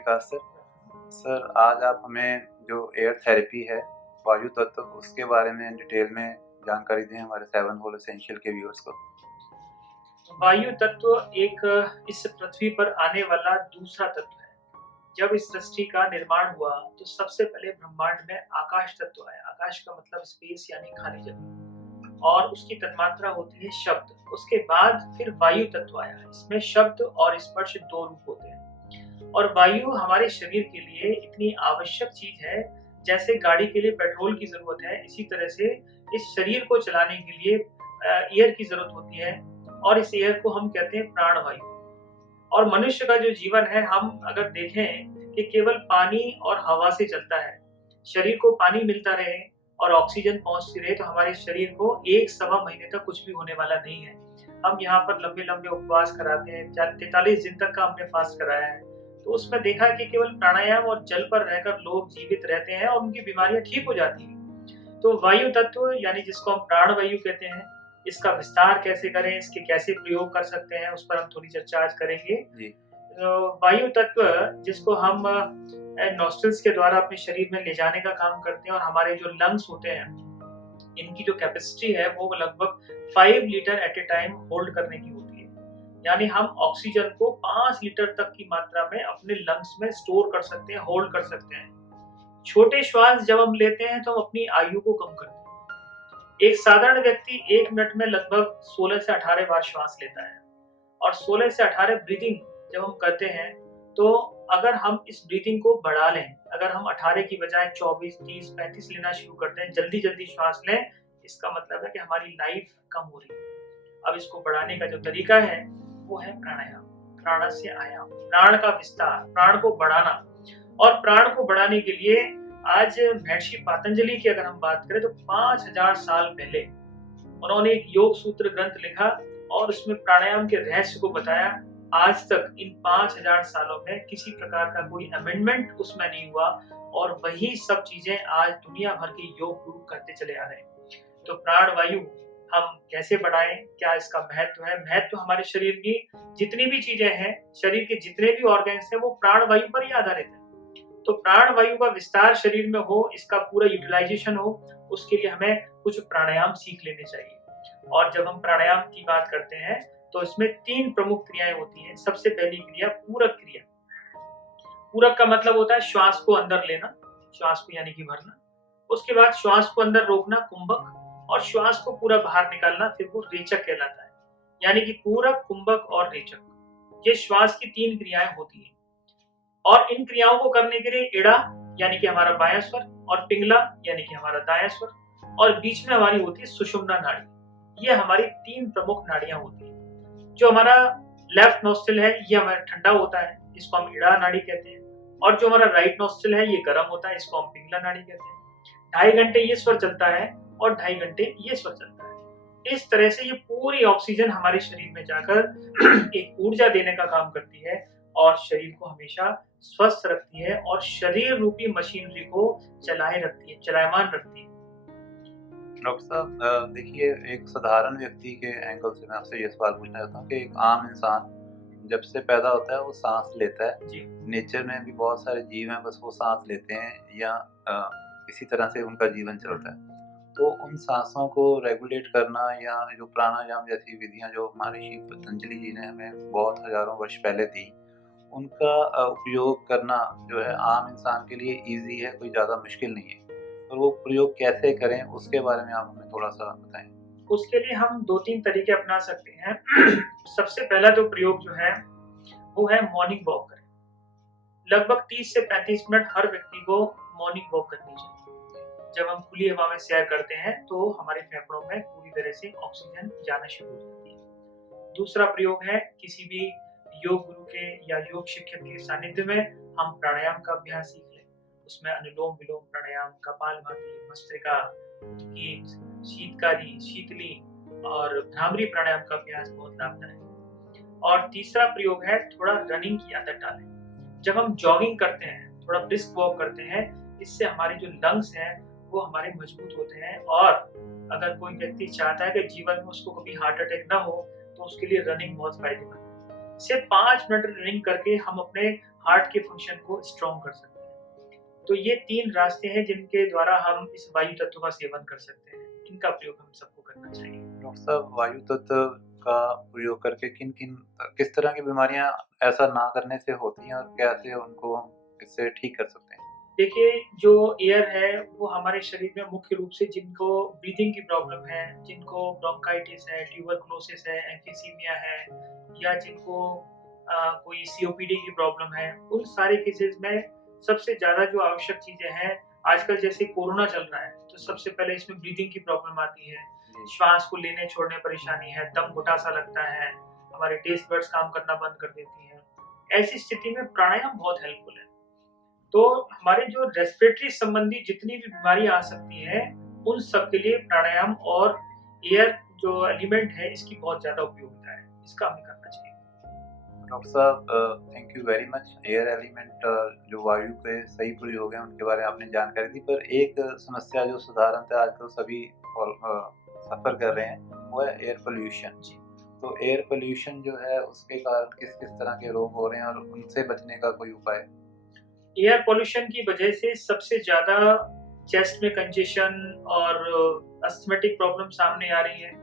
विकास sir. Sir आज आप हमें जो एयर थेरेपी है, वायु तत्व उसके बारे में डिटेल में जानकारी दें हमारे 7 होल एसेंशियल के व्यूअर्स को। वायु तत्व एक इस पृथ्वी पर आने वाला दूसरा तत्व है। जब इस सृष्टि का निर्माण हुआ तो सबसे पहले ब्रह्मांड में आकाश तत्व आया। आकाश का मतलब स्पेस यानी खाली जगह, और उसकी तन्मात्रा होती है शब्द। उसके बाद फिर वायु तत्व आया। इसमें शब्द और स्पर्श दो रूप होते हैं। और वायु हमारे शरीर के लिए इतनी आवश्यक चीज है, जैसे गाड़ी के लिए पेट्रोल की जरूरत है, इसी तरह से इस शरीर को चलाने के लिए एयर की जरूरत होती है। और इस एयर को हम कहते हैं प्राणवायु। और मनुष्य का जो जीवन है, हम अगर देखें कि केवल पानी और हवा से चलता है। शरीर को पानी मिलता रहे और ऑक्सीजन पहुंचती रहे तो हमारे शरीर को 1-1.25 महीने तक कुछ भी होने वाला नहीं है। हम यहाँ पर लंबे लंबे उपवास कराते हैं, 43 दिन तक का हमने फास्ट कराया है। तो उसमें देखा कि केवल प्राणायाम और जल पर रहकर लोग जीवित रहते हैं और उनकी बीमारियां ठीक हो जाती हैं। तो वायु तत्व यानी जिसको हम प्राण वायु कहते हैं, इसका विस्तार कैसे करें, इसके कैसे प्रयोग कर सकते हैं, उस पर हम थोड़ी चर्चा आज करेंगे। जी। वायु तत्व जिसको हम नॉस्ट्रल्स के द्वारा अपने शरीर में ले जाने का काम करते हैं, और हमारे जो लंग्स होते हैं, इनकी जो कैपेसिटी है वो लगभग 5 litre at A time hold करने की होती है। यानी हम ऑक्सीजन को 5 लीटर तक की मात्रा में अपने लंग्स में स्टोर कर सकते हैं, होल्ड कर सकते हैं। छोटे श्वास जब हम लेते हैं तो हम अपनी आयु को कम करते हैं। एक साधारण व्यक्ति 1 मिनट में लगभग 16 से 18 बार श्वास लेता है। और 16 से 18 ब्रीदिंग जब हम करते हैं, तो अगर हम इस ब्रीदिंग को बढ़ा लें, अगर हम 18 की बजाय 24, 30, 35 लेना शुरू करते हैं, जल्दी जल्दी श्वास लें, इसका मतलब है कि हमारी लाइफ कम हो रही है। अब इसको बढ़ाने का जो तरीका है वो है प्राणायाम। प्राण से आयाम, प्राण का विस्तार, प्राण को बढ़ाना। और प्राण को बढ़ाने के लिए आज महर्षि पतंजलि की अगर हम बात करें तो 5000 साल पहले उन्होंने एक योग सूत्र ग्रंथ लिखा और उसमें प्राणायाम के रहस्य को बताया। आज तक इन 5000 सालों में किसी प्रकार का कोई अमेंडमेंट उसमें नहीं हुआ, और वही सब चीजें आज दुनिया भर के योग गुरु करते चले आ रहे हैं। तो प्राण वायु हम कैसे बढ़ाएं, क्या इसका महत्व है? महत्व हमारे शरीर की जितनी भी चीजें हैं, शरीर के जितने भी ऑर्गन्स हैं, वो प्राण वायु पर ही आधारित है। तो प्राण वायु का विस्तार शरीर में हो, इसका पूरा यूटिलाइजेशन हो, उसके लिए हमें कुछ प्राणायाम सीख लेने चाहिए। और जब हम प्राणायाम की बात करते हैं तो इसमें 3 प्रमुख क्रियाएं होती हैं। सबसे पहली क्रिया पूरक क्रिया। पूरक का मतलब होता है श्वास को अंदर लेना, श्वास को यानी कि भरना। उसके बाद श्वास को अंदर रोकना, कुंभक, और श्वास को पूरा बाहर निकालना, फिर वो रेचक कहलाता है। यानी कि पूरक, कुंभक और रेचक, ये श्वास की 3 क्रियाएं होती हैं। और इन क्रियाओं को करने के लिए इड़ा यानी कि हमारा बायां स्वर, और पिंगला यानी कि हमारा दायां स्वर, और बीच में हमारी होती है सुषुम्ना नाड़ी। ये हमारी 3 प्रमुख नाड़ियां होती हैं। जो हमारा लेफ्ट नोस्ट्रल है ये हमारा ठंडा होता है, इसको हम इड़ा नाड़ी कहते हैं। और जो हमारा राइट नोस्ट्रल है ये गर्म होता है, इसको हम पिंगला नाड़ी कहते हैं। 2.5 घंटे ये स्वर चलता है और 2.5 घंटे ये स्वर चलता है। इस तरह से ये पूरी ऑक्सीजन हमारे शरीर में जाकर एक ऊर्जा देने का काम करती है और शरीर को हमेशा स्वस्थ रखती है और शरीर रूपी मशीनरी को चलाए रखती है, चलायमान रखती है। डॉक्टर साहब देखिए, एक साधारण व्यक्ति के एंगल से मैं आपसे ये सवाल पूछना चाहता हूँ कि एक आम इंसान जब से पैदा होता है वो सांस लेता है। जी। नेचर में भी बहुत सारे जीव हैं, बस वो सांस लेते हैं या इसी तरह से उनका जीवन चलता है। तो उन सांसों को रेगुलेट करना या जो प्राणायाम जैसी विधियां जो महर्षि पतंजलि जी ने हमें बहुत हजारों वर्ष पहले दी, उनका उपयोग करना जो है आम इंसान के लिए ईज़ी है, कोई ज़्यादा मुश्किल नहीं है। और वो प्रयोग कैसे करें उसके बारे में आप हमें थोड़ा-सा बताएँ? उसके लिए हम 2-3 तरीके अपना सकते हैं। सबसे पहला जो प्रयोग जो है वो है मॉर्निंग वॉक करें। लगभग 30 से 35 मिनट हर व्यक्ति को मॉर्निंग वॉक करनी चाहिए। जब हम खुली हवा में सैर करते हैं तो हमारे फेफड़ों में पूरी तरह से ऑक्सीजन जाना शुरू हो जाती है। दूसरा प्रयोग है किसी भी योग गुरु के या योग शिक्षक के सानिध्य में हम प्राणायाम का अभ्यास सीख लें। उसमें अनुलोम विलोम प्राणायाम, कपालभाति, भस्त्रिका, कीट, शीतकारी, शीतली और भ्रामरी प्राणायाम का अभ्यास बहुत लाभदायक है। और तीसरा प्रयोग है थोड़ा रनिंग की आदत डालें। जब हम जॉगिंग करते हैं, थोड़ा ब्रिस्क वॉक करते हैं, इससे हमारे जो लंग्स हैं वो हमारे मजबूत होते हैं। और अगर कोई व्यक्ति चाहता है कि जीवन में उसको कभी हार्ट अटैक ना हो, तो उसके लिए रनिंग बहुत फायदेमंद है। सिर्फ 5 मिनट रनिंग करके हम अपने हार्ट के फंक्शन को स्ट्रॉन्ग कर सकते हैं। तो ये 3 रास्ते हैं जिनके द्वारा हम इस वायु तत्व का सेवन कर सकते हैं। इनका प्रयोग हम सबको करना चाहिए। डॉक्टर साहब, वायु तत्व का प्रयोग करके किस तरह की बीमारियां ऐसा ना करने से होती हैं और कैसे उनको हम इससे ठीक कर सकते हैं? देखिए, जो एयर है वो हमारे शरीर में मुख्य रूप से जिनको ब्रीथिंग की प्रॉब्लम है, जिनको ब्रोंकाइटिस है, ट्यूबरकुलोसिस है, एम्फीसीमिया है या जिनको कोई सीओपीडी की प्रॉब्लम है, उन सारे केसेस में सबसे ज़्यादा जो आवश्यक चीज़ें हैं, आजकल जैसे कोरोना चल रहा है, तो सबसे पहले इसमें ब्रीथिंग की प्रॉब्लम आती है, श्वास को लेने छोड़ने परेशानी है, दम घुटा-सा लगता है, हमारे टेस्ट बड्स काम करना बंद कर देती हैं। ऐसी स्थिति में प्राणायाम बहुत हेल्पफुल है। तो हमारे जो रेस्पिरेटरी संबंधी जितनी भी बीमारी आ सकती हैं, उन सब के लिए प्राणायाम और एयर जो एलिमेंट है, इसकी बहुत ज़्यादा उपयोगिता है। इसका हमें करना चाहिए। डॉक्टर साहब, thank you very much. Air element जो वायु के सही प्रयोग हैं उनके बारे में आपने जानकारी दी, पर एक समस्या जो साधारणतः आजकल सभी सफ़र कर रहे हैं वो है एयर पोल्यूशन। जी। तो एयर पोल्यूशन जो है उसके कारण किस-किस तरह के रोग हो रहे हैं और उनसे बचने का कोई उपाय? एयर पॉल्यूशन की वजह से सबसे ज़्यादा चेस्ट में कंजेशन और अस्थमेटिक प्रॉब्लम सामने आ रही है।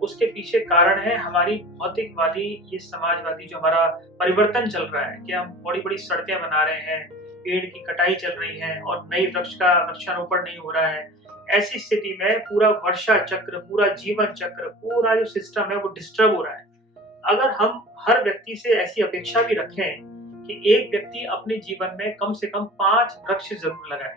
उसके पीछे कारण है हमारी भौतिकवादी, ये समाजवादी जो हमारा परिवर्तन चल रहा है कि हम बड़ी-बड़ी सड़कें बना रहे हैं, पेड़ की कटाई चल रही है और नए वृक्ष का वृक्षारोपण नहीं हो रहा है। ऐसी स्थिति में पूरा वर्षा चक्र, पूरा जीवन चक्र, पूरा जो सिस्टम है वो डिस्टर्ब हो रहा है। अगर हम हर व्यक्ति से ऐसी अपेक्षा भी रखें कि एक व्यक्ति अपने जीवन में कम से कम 5 वृक्ष ज़रूर लगाए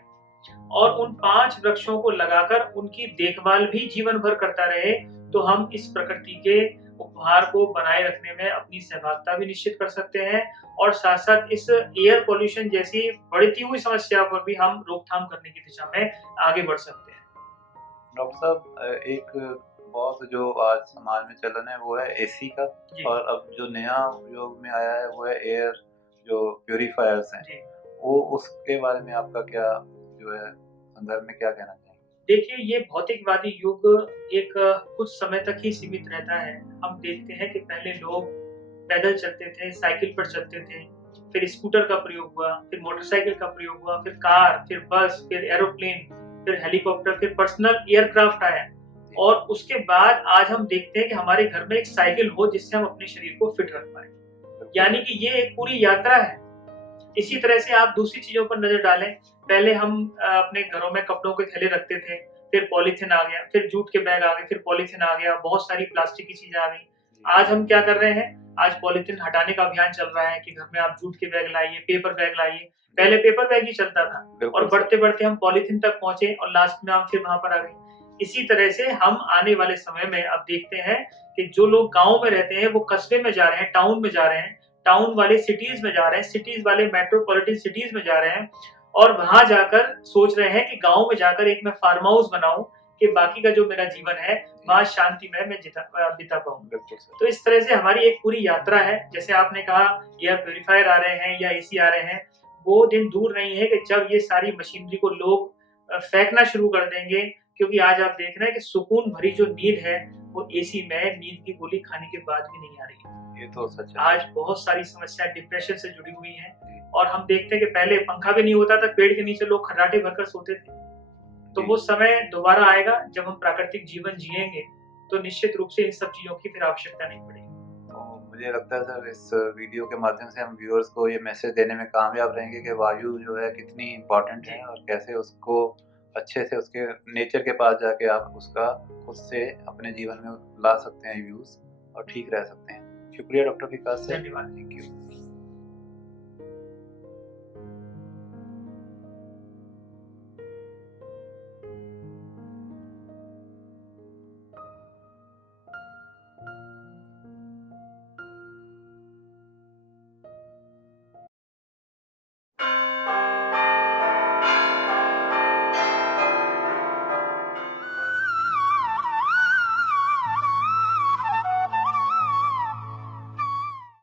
और उन 5 वृक्षों को लगाकर उनकी देखभाल भी जीवन भर करता रहे, तो हम इस प्रकृति के उपहार को बनाए रखने में अपनी सहभागिता भी निश्चित कर सकते हैं और साथ-साथ इस एयर पॉल्यूशन जैसी बढ़ती हुई समस्या पर भी हम रोकथाम करने की दिशा में आगे बढ़ सकते हैं। डॉक्टर साहब, एक बहुत जो आज समाज में चलन है वो है एसी का, जी। और अब जो नया उपयोग में आया है वो है एयर जो प्यूरीफायर्स हैं। जी। वो उसके बारे में आपका क्या जो है संदर्भ में क्या कहना चाहेंगे? देखिए, ये भौतिकवादी युग एक कुछ समय तक ही सीमित रहता है। हम देखते हैं कि पहले लोग पैदल चलते थे, साइकिल पर चलते थे, फिर स्कूटर का प्रयोग हुआ, फिर मोटरसाइकिल का प्रयोग हुआ, फिर कार, फिर बस, फिर एरोप्लेन, फिर हेलीकॉप्टर, फिर पर्सनल एयरक्राफ्ट आया और उसके बाद आज हम देखते हैं कि हमारे घर में एक साइकिल हो जिससे हम अपने शरीर को फिट रख पाएँ। यानी कि ये एक पूरी यात्रा है। इसी तरह से आप दूसरी चीज़ों पर नज़र डालें, पहले हम अपने घरों में कपड़ों के थैले रखते थे, फिर पॉलीथीन आ गया, फिर जूट के बैग आ गए, फिर पॉलीथीन आ गया, बहुत सारी प्लास्टिक की चीज़ें आ गई। आज हम क्या कर रहे हैं? आज पॉलीथीन हटाने का अभियान चल रहा है कि घर में आप जूट के बैग लाइए, पेपर बैग लाइए। पहले पेपर बैग ही चलता था और बिल्कुल सर। बढ़ते-बढ़ते हम पॉलीथीन तक पहुँचे और लास्ट में हम फिर वहाँ पर आ गए। इसी तरह से हम आने वाले समय में अब देखते हैं कि जो लोग गाँव में रहते हैं, वो कस्बे में जा रहे हैं, टाउन में जा रहे हैं, टाउन वाले सिटीज़ में जा रहे हैं, सिटीज़ वाले मेट्रोपॉलिटन सिटीज़ में जा रहे हैं और वहाँ जाकर सोच रहे हैं कि गाँव में जाकर एक मैं फार्म हाउस बनाऊँ कि बाकी का जो मेरा जीवन है, वहाँ शांतिमय मैं बिता पाऊँ। बिल्कुल सर। तो इस तरह से हमारी एक पूरी यात्रा है। जैसे आपने कहा एयर प्यूरीफायर आ रहे हैं या एसी आ रहे हैं, वो दिन दूर नहीं है कि जब ये सारी मशीनरी को लोग फेंकना शुरू कर देंगे, क्योंकि आज आप देख रहे हैं कि सुकून भरी जो नींद है, वो एसी में नींद की गोली खाने के बाद भी नहीं आ रही है। ये तो सच है। आज बहुत सारी समस्याएँ डिप्रेशन से जुड़ी हुई हैं और हम देखते हैं कि पहले पंखा भी नहीं होता था, पेड़ के नीचे लोग खर्राटे भरकर सोते थे। तो वो समय दोबारा आएगा जब हम प्राकृतिक जीवन जिएँगे, तो निश्चित रूप से इन सब चीज़ों की फिर आवश्यकता नहीं पड़ेगी। तो मुझे लगता है सर इस वीडियो के माध्यम से हम व्यूअर्स को ये मैसेज देने में कामयाब रहेंगे कि वायु जो है कितनी इम्पोर्टेंट है और कैसे उसको अच्छे से उसके नेचर के पास जाके आप उसका खुद से अपने जीवन में ला सकते हैं यूज़ और ठीक रह सकते हैं। शुक्रिया डॉक्टर विकास सर। धन्यवाद। Thank you.